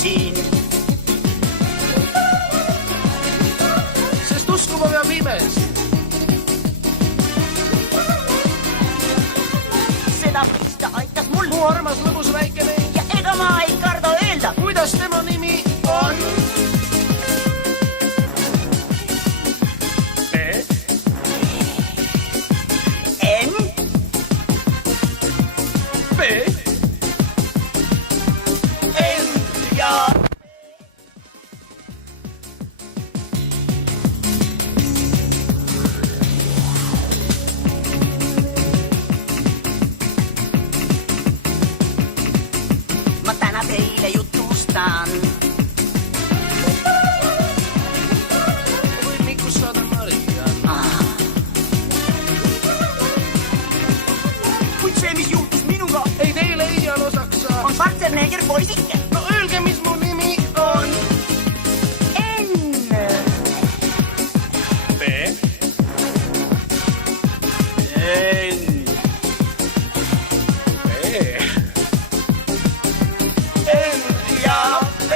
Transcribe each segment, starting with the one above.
siin. Sest uskuma peab imes. Seda, mis ta aitas mul. Mu armas lõbus väikene. Ja ega ma ei karda öelda. Kuidas tema nimi on? N. B. N ja... Ma täna teile jutustan. Võib Mikus saada Marika. Kuid see, mis juhtus minuga, Ei teile iial osaks saa. on partserneeger poisike. No öelge, mis mu nimi on. N. B. N. B. N ja B.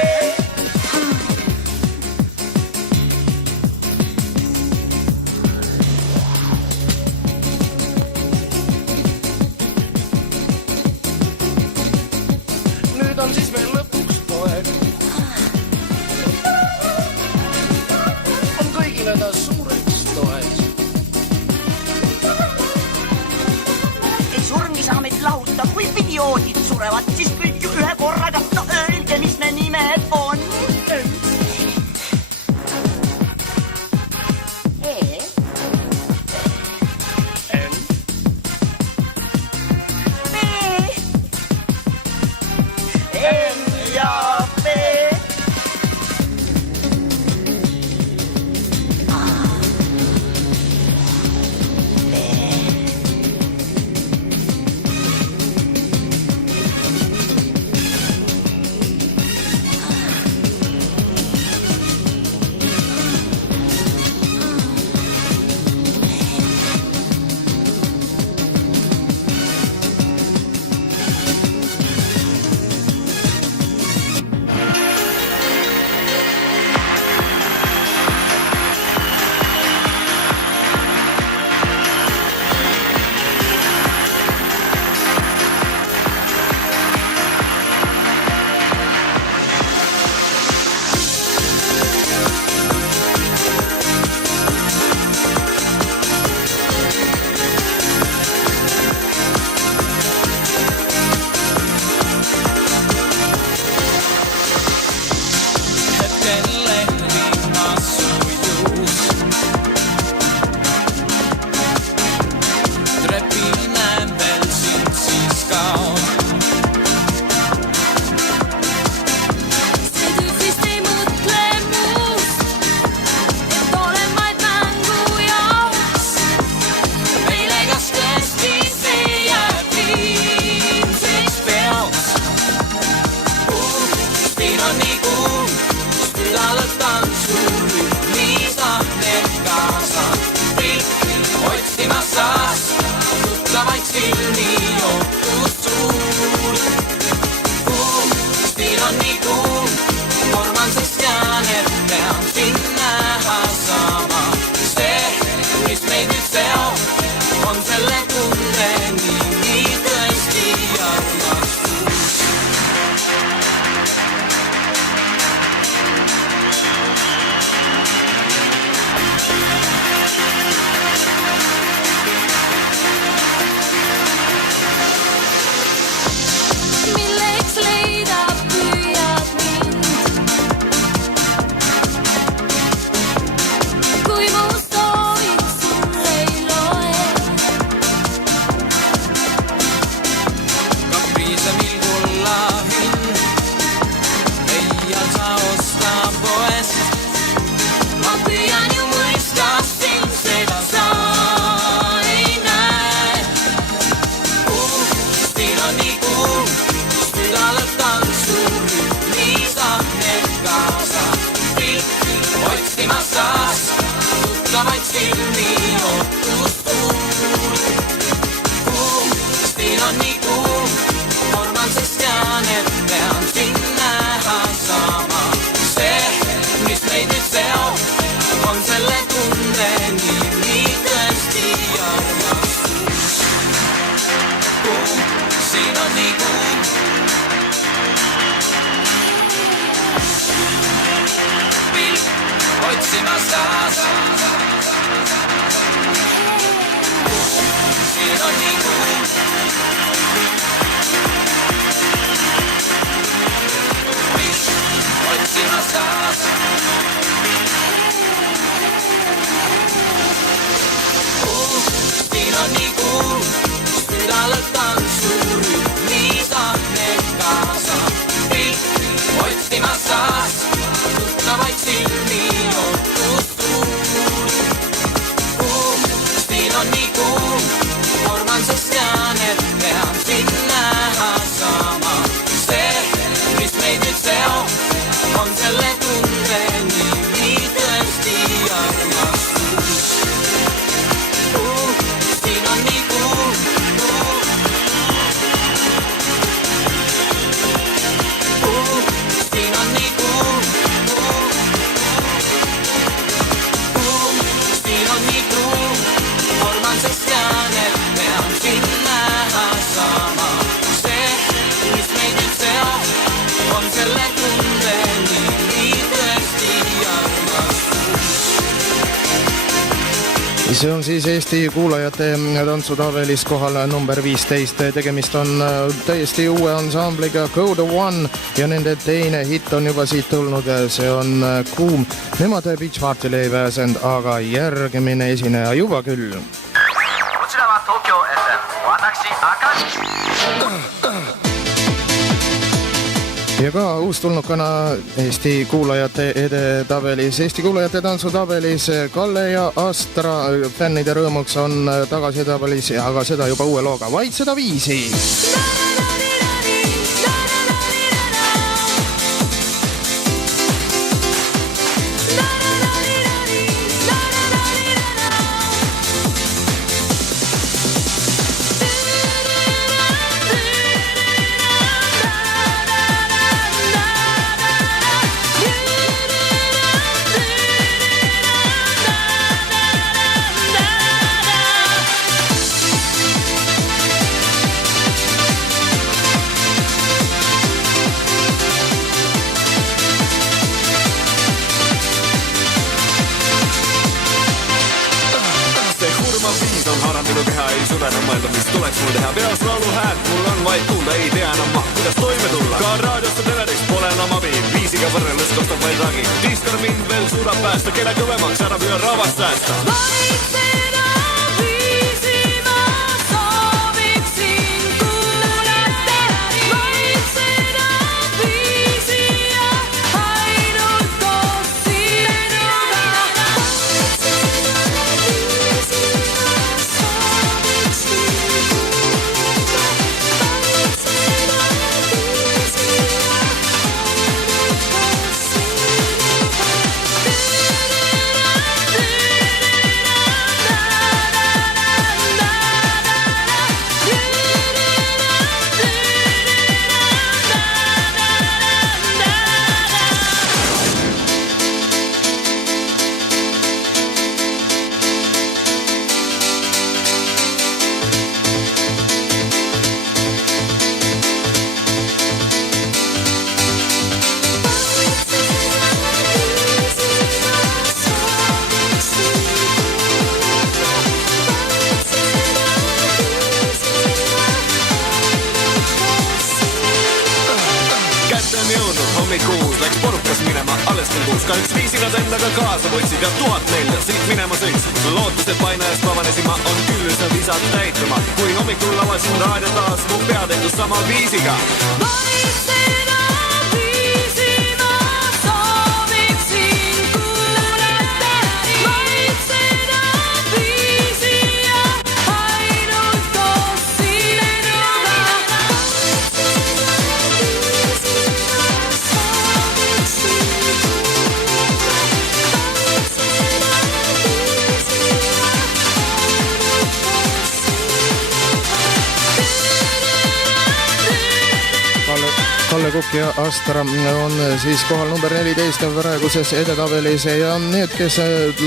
Nüüd on siis veel lõpuks poeg. On kõigile ta suureks toeks. Ei surmi saa meid lahuta, kui idioodid surevad, siis kõik ju ühe korraga. No öelge, mis me nimed on. E. N. B. N ja B. on nii kuum, orman sest tean, et pean sind näha saan. tundeni, nii tõesti armastus. Siin on nii kuum. Siin on nii kuum. Siin on nii kuum. Arman, sest tean, et me on siin näha sama. See, mis meid nüüd seab, on selle tundeni, nii tõesti armastus. See on siis Eesti kuulajate tantsutabelis kohal number 15. Tegemist on täiesti uue ansambliga Go The One ja nende teine hitt on juba siit tulnud. See on Kuum. Nemad Beach Party'le ei pääsenud, aga järgmine esineja juba küll. こちらは東京 FM 私赤字 Ja ka uustulnukana Eesti kuulajate edetabelis, Eesti kuulajate tantsutabelis Kalle ja Astra fännide rõõmuks on tagasi edetabelis, aga seda juba uue looga, vaid seda viisi. Mõelda, mis tuleks mul teha peas laulu häält, mul on vaid kuulda, ei tea enam ma, kuidas toime tulla. Ka raadiosta teleris pole enam abi, viisiga võrreldes kostab vaid ragi. Diskar mind veel suudab päästa, kelle kõvemaks ära püüa rahvast säästa. Vaid seda viisi ma sooviksin kuulata, vaid seda viisi ja ainult koos sinuga. Hommikuus läks porukas minema, alles kell 6. Ka üks viisi nad endaga kaasa võtsid ja 1004 siit minema sõitsid. Lootuste painajast vabanesin ma, on küll üsna visad täituma. Kui hommikul avasin raadio taas, mu pea tehtus sama viisiga. Vaid seda viisi ma sooviksin kuulata, vaid seda viisi ja ainult koos sinuga. Kalle Kukk ja Astra on siis kohal number 14 praeguses edetabelis ja need, kes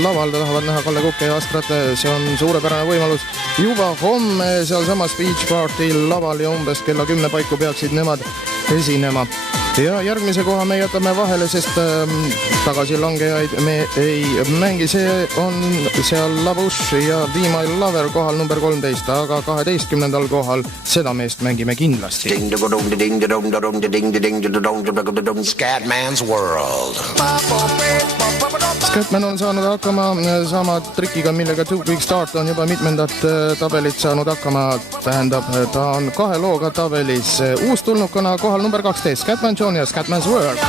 laval tahavad näha Kalle Kukk ja Astrat, see on suurepärane võimalus juba homme sealsamas Beach Party laval ja umbes kella 10 paiku peaksid nemad esinema. Ja järgmise koha me jätame vahele, sest tagasilangejaid me ei mängi. See on seal Labush ja Be My Lover kohal number 13, aga 12. kohal seda meest mängime kindlasti. Scatman's World. Scatman on saanud hakkama sama trikiga, millega Too Quick Start on juba mitmendat tabelit saanud hakkama. Tähendab, ta on 2 looga tabelis. Uustulnukana kohal number 12, Scatman John ja Scatman's World.